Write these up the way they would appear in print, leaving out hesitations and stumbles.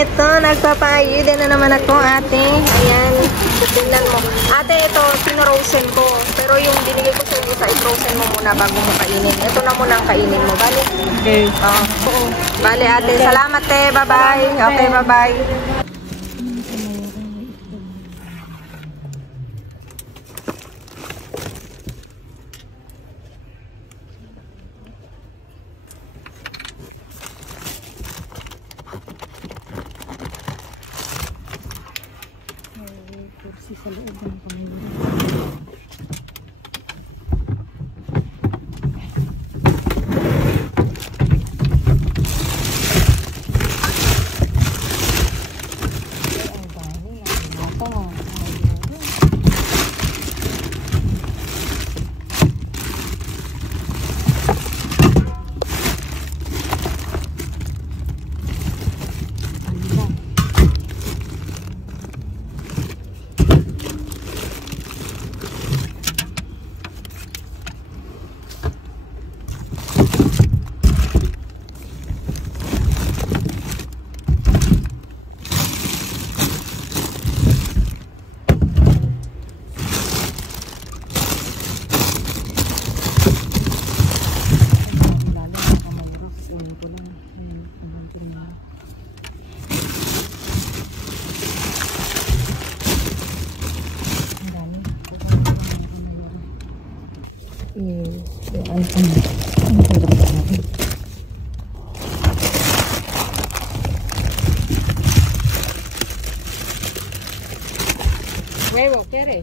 Ito, nagpapayili na naman ako, ate. Ayan, tingnan mo. Ate, ito, pinorosen ko. Pero yung binigay ko sa isa, i-frozen mo muna bago mo kainin. Ito na muna ang kainin mo, bali? Okay. Oo. Bali, ate. Salamat, te. Bye-bye. Okay, bye-bye. Kursi sa loob ng Panginoon. Huevo, ¿quiere?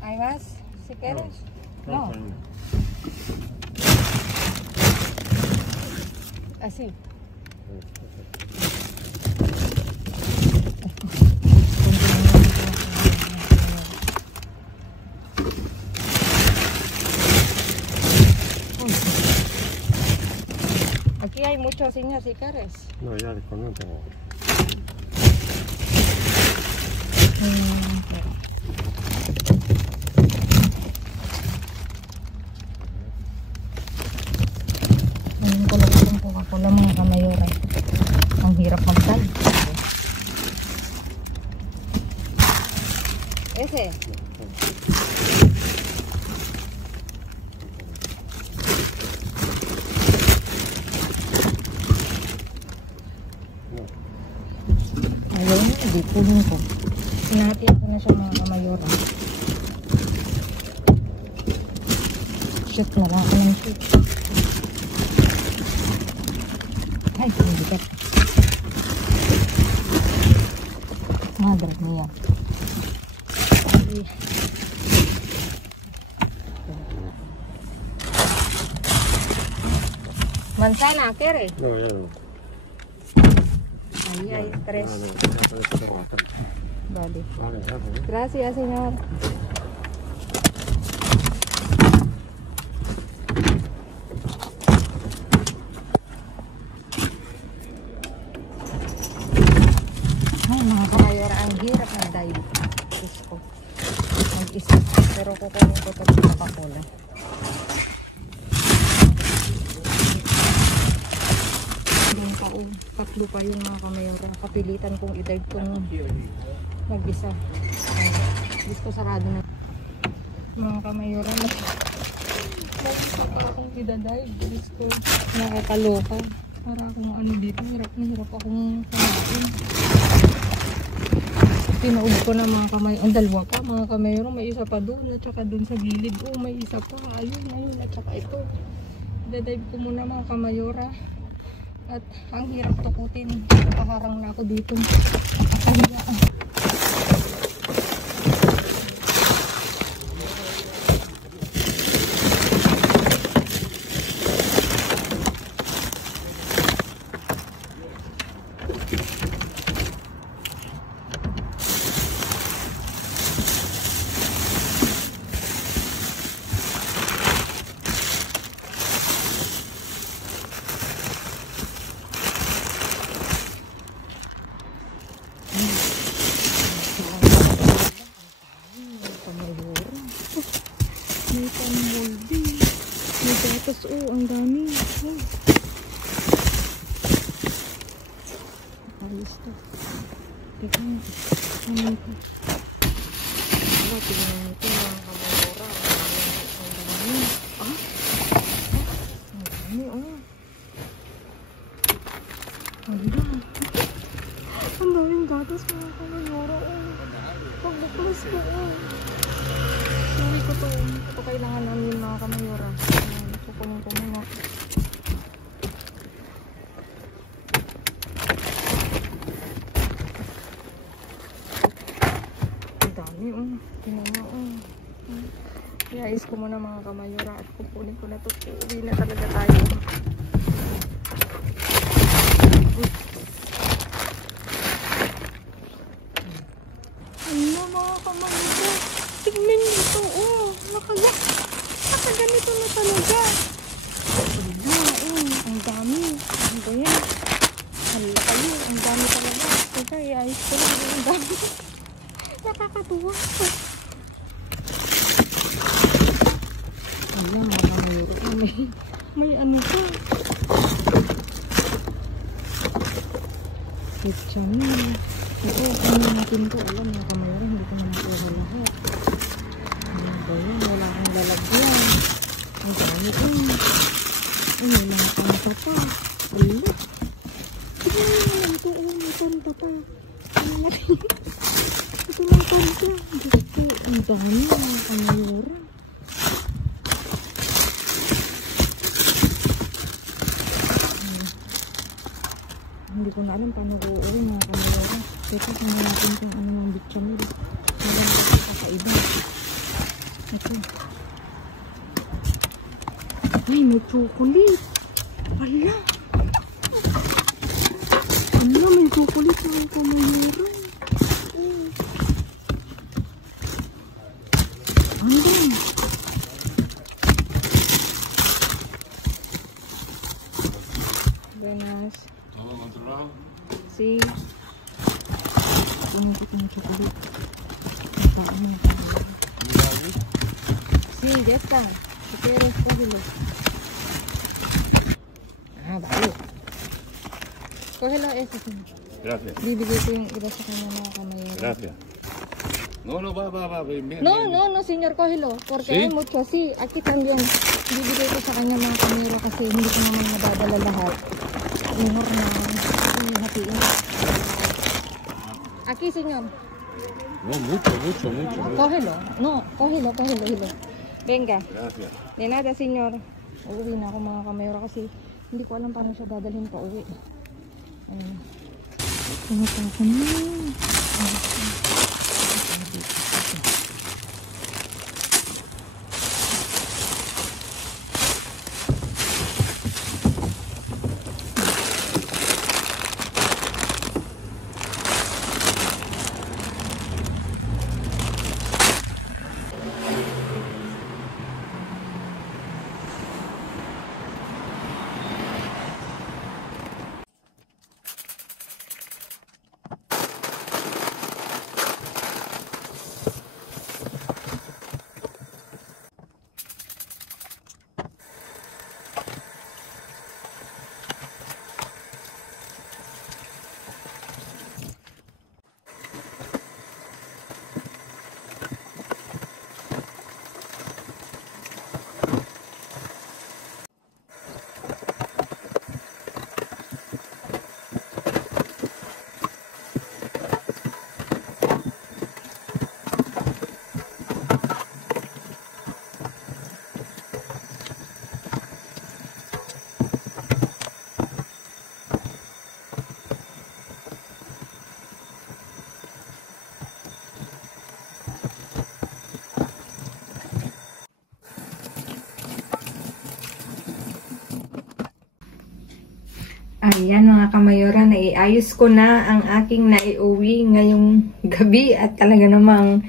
¿Hay más? Si quieres. No. Así. Aquí hay muchos niños si quieres. No, ya después no tengo. Ngayon ko lang itong Coca-Cola mga kamayora. Ang hirap magdal. Ese. Ayaw na, hindi pulong ko. Sinatiyan ko na siya mga kamayora. Shoot na lang ako ng shoot. Ay, hindi ka. Madre mia. Manzana, ¿quieres? No, ya no. Ahí hay tres. Vale. Vale, ya, pues. Gracias, señor. Ay, mga kamayora, ang hirap ng dive. Diyos ko. Mag-isa. Pero kukunin ko ito sa Coca-Cola. Tatlo pa yun mga kamayora. Kapilitan kong i-dive kong mag-isa. Diyos ko sarado na. Mga kamayora, mag-isa pa akong i-dive. Diyos ko, nakakaloka. Para akong ano dito, hirap na hirap akong kamain. Tinaog ko na mga kamayora. Ang dalawa pa mga kamayora. May isa pa doon at saka doon sa gilid. Oh, may isa pa. Ayun. At saka ito. I-dive ko muna mga kamayora. At ang hirap tukutin. Nakaharang na ako dito. Tapos, ang dami. Ayos to. Teka, ano ito? Tignan ito, mga kamayora. Ang dami. Ang dami, Ang daming gatas, mga kamayora, Pagbuklas ko, Sorry ko to. Ito kailangan namin, mga kamayora. Kukunin ko muna. Ang dami, Tingnan mo, I-ayos ko muna, mga kamayora, at kukunin ko na to. Uwi na talaga tayo. Ano, mga kamayora? Tignan nyo ito, nakaganito na talaga. Ang dami. Ano ba yan? Hala kayo, ang dami talaga. Teka, i-ayos ko lang. Ang dami. Nakakatuwa. Hala, mga kamayora. May ano pa. Picture. Ito, ano natin to? Alam, mga kamayora, hindi ko na makuha lahat. Ano ba yan? Wala akong lalagyan. Ang dami ko. May mga kanta pa. Ala. Tignan mo naman ito. May kanta pa. Ito lang kanta. Diyos ko. Ang dami, mga kamayora. Hindi ko na alam paano ko uuwi, mga kamayora. Teka, kung natin kung ano ng bitchamil. Alam ko ito kakaiba. Ito. Ay, may chocolate. Wala. Ano, may chocolate mga kamayora. Andun. Buenas. Sí. Ano ko itong chocolate? Paano yung chocolate? Sí, ya está. Si quieres, cógelo. Vale. Cógelo ese, señor. Gracias. Bibigay ko yung iba sa kanya, mga kamayora. Gracias. No, va, bien, bien. No, señor, cógelo. Porque ¿Sí? hay mucho. Sí, aquí también. Bibigay ko sa kanya, mga kamayora, kasi hindi ko naman madadala lahat. Mejor na hatiin. Aquí, señor. No, mucho. Cógelo. No, cógelo. Venga. Gracias. De nada, señor. Uuwi na ako, mga kamayora, kasi hindi ko alam paano siya dadalhin pa uwi. Ayun. Pumunta ko na. Ayan, mga kamayora, naiayos ko na ang aking naiuwi ngayong gabi at talaga namang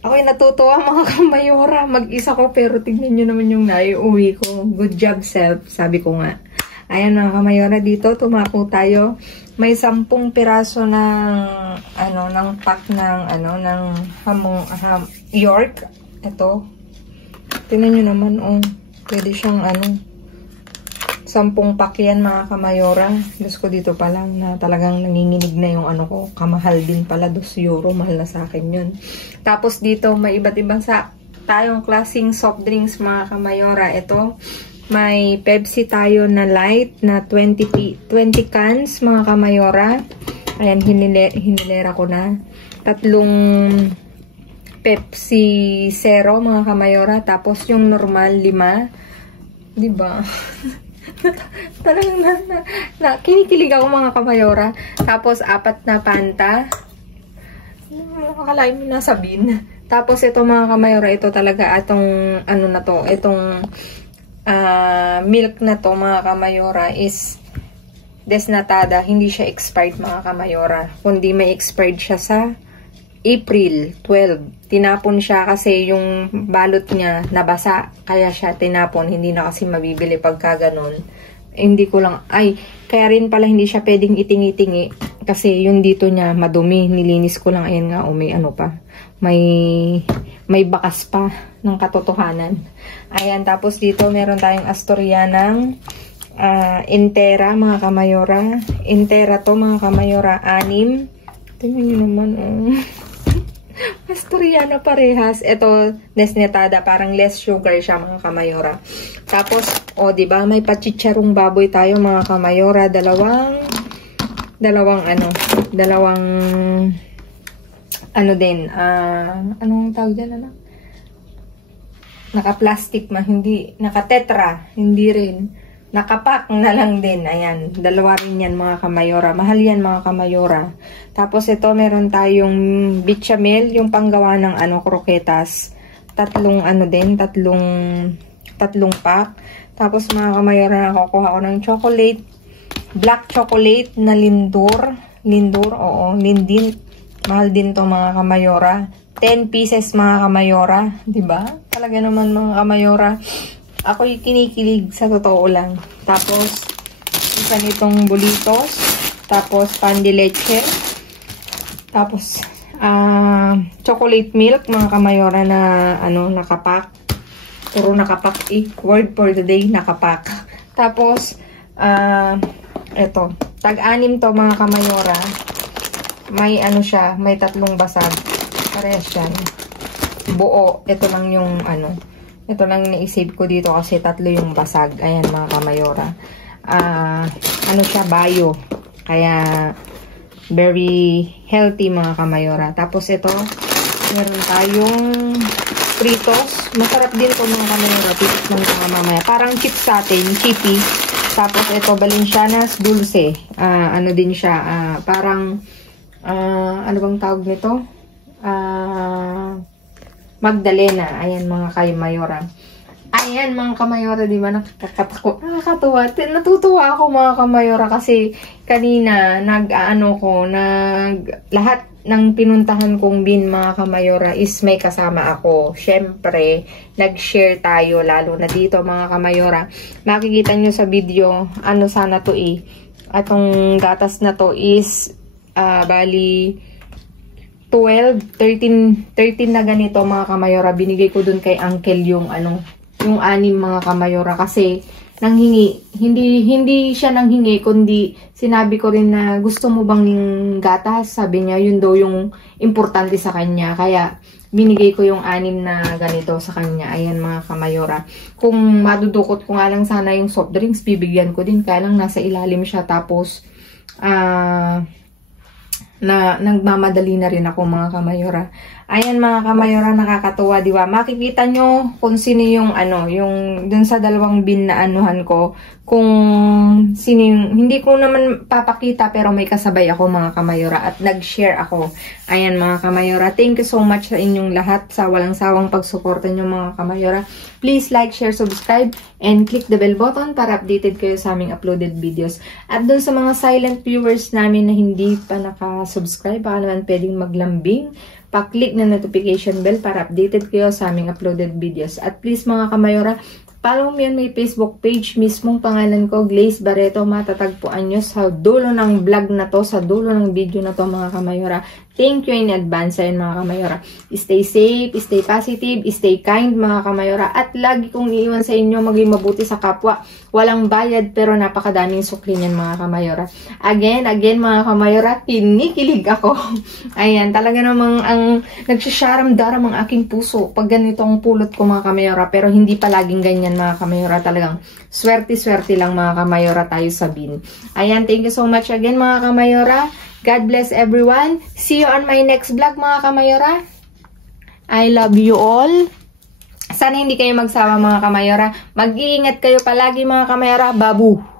ako'y natutuwa, mga kamayora. Mag-isa ko pero tignan nyo naman yung naiuwi ko. Good job, self, sabi ko nga. Ayan, mga kamayora, dito tumako tayo. May 10 piraso ng ng pack ng ng hamong York. Ito. Tingnan nyo naman, Pwede siyang 10 pack yan mga kamayora. Diyos ko dito pa lang na talagang nanginginig na yung ko. Kamahal din pala, 2 euro. Mahal na sa akin yun. Tapos dito may iba't ibang tayong klaseng soft drinks mga kamayora. Ito, may Pepsi tayo na light na 20 cans mga kamayora. Ayan, hinilera ko na. 3 Pepsi Zero mga kamayora. Tapos yung normal 5. Diba? Talagang kinikilig ako mga kamayora. Tapos 4 na Fanta. Nakakalain mo na sabihin. Tapos ito mga kamayora, ito talaga itong itong milk na to mga kamayora is desnatada. Hindi siya expired mga kamayora. Kundi may expired siya sa April 12. Tinapon siya kasi yung balot niya nabasa. Kaya siya tinapon. Hindi na kasi mabibili pagka ganun. Hindi ko lang, kaya rin pala hindi siya pwedeng itingi-tingi. Kasi yung dito niya madumi. Nilinis ko lang. Ayan nga, may bakas pa ng katotohanan. Ayan, tapos dito meron tayong Asturianang Intera mga kamayora. Intera to mga kamayora, 6. Tingnan nyo naman, Asturiana parehas. Ito, desnatada, parang less sugar siya mga kamayora. Tapos, diba, may pachicharong baboy tayo mga kamayora. Dalawang anong tawag dyan, naka-plastic hindi, naka-tetra, hindi rin. Nakapack na lang din. Ayan, 2 rin yan mga kamayora. Mahal yan mga kamayora. Tapos ito, meron tayong bechamel, yung panggawa ng kroketas. 3 pack. Tapos mga kamayora, nakukuha ko ng chocolate. Black chocolate na lindor. Lindin. Mahal din to mga kamayora. 10 pieces mga kamayora. Diba? Talaga naman mga kamayora. Ako'y kinikilig sa totoo lang. Tapos, isa nitong bulitos. Tapos, pan de leche. Tapos, chocolate milk, mga kamayora na, nakapack. Puro nakapack word for the day, nakapack. Tapos, eto. Tag-6 to, mga kamayora. May, siya, may 3 basag. Parehas yan. Buo. Ito lang yung, ito lang na-save ko dito kasi 3 yung basag. Ayan mga kamayora. Siya, bio. Kaya, very healthy mga kamayora. Tapos ito, meron tayong Fritos. Masarap din to mga kamayora. Tips lang ito mamaya. Parang chips sa atin, chippy. Tapos ito, Balencianas Dulce. Din siya, parang, ano bang tawag nito? Magdalena. Ayan mga kamayora. Ayan mga kamayora, di ba? Nakakatuwa. Natutuwa ako mga kamayora kasi kanina lahat ng pinuntahan kong bin mga kamayora is may kasama ako. Syempre, nag-share tayo lalo na dito mga kamayora. Makikita nyo sa video, sana to atong gatas na to is bali 13 na ganito mga kamayora. Binigay ko dun kay uncle yung 6 mga kamayora kasi nanghingi. Hindi siya nanghingi kundi sinabi ko rin na gusto mo bang gatas? Sabi niya yun daw yung importante sa kanya. Kaya binigay ko yung 6 na ganito sa kanya. Ayan mga kamayora. Kung madudukot ko nga lang sana yung soft drinks, bibigyan ko din. Kaya lang nasa ilalim siya. Tapos nagmamadali na rin ako mga kamayora. Ayan mga kamayora, nakakatuwa, di ba? Makikita nyo kung sino yung yung dun sa 2 bin na ko, kung sino yung, hindi ko naman papakita pero may kasabay ako mga kamayora at nag-share ako. Ayan mga kamayora, thank you so much sa inyong lahat sa walang sawang pagsuporta nyo mga kamayora. Please like, share, subscribe, and click the bell button para updated kayo sa aming uploaded videos. At dun sa mga silent viewers namin na hindi pa naka-subscribe, baka naman pwedeng maglambing, pa-click na notification bell para updated kayo sa aming uploaded videos. At please mga kamayora, follow me on my Facebook page, mismong pangalan ko, Glaze Barreto. Matatagpuan nyo sa dulo ng vlog na to, sa dulo ng video na to mga kamayora. Thank you in advance sa mga kamayora. Stay safe, stay positive, stay kind mga kamayora. At lagi kong iiwan sa inyo maging mabuti sa kapwa. Walang bayad pero napakadaming sukli niyan mga kamayora. Again mga kamayora, kinikilig ako. Ayan, talaga namang ang nagsasyaram-daram ang aking puso pag ganito ang pulot ko mga kamayora. Pero hindi palaging ganyan mga kamayora. Talagang swerte-swerte lang mga kamayora tayo sabihin. Ayan, thank you so much again mga kamayora. God bless everyone. See you on my next vlog mga kamayora. I love you all. Sana hindi kayo magsawa mga kamayora. Mag-iingat kayo palagi mga kamayora. Babu!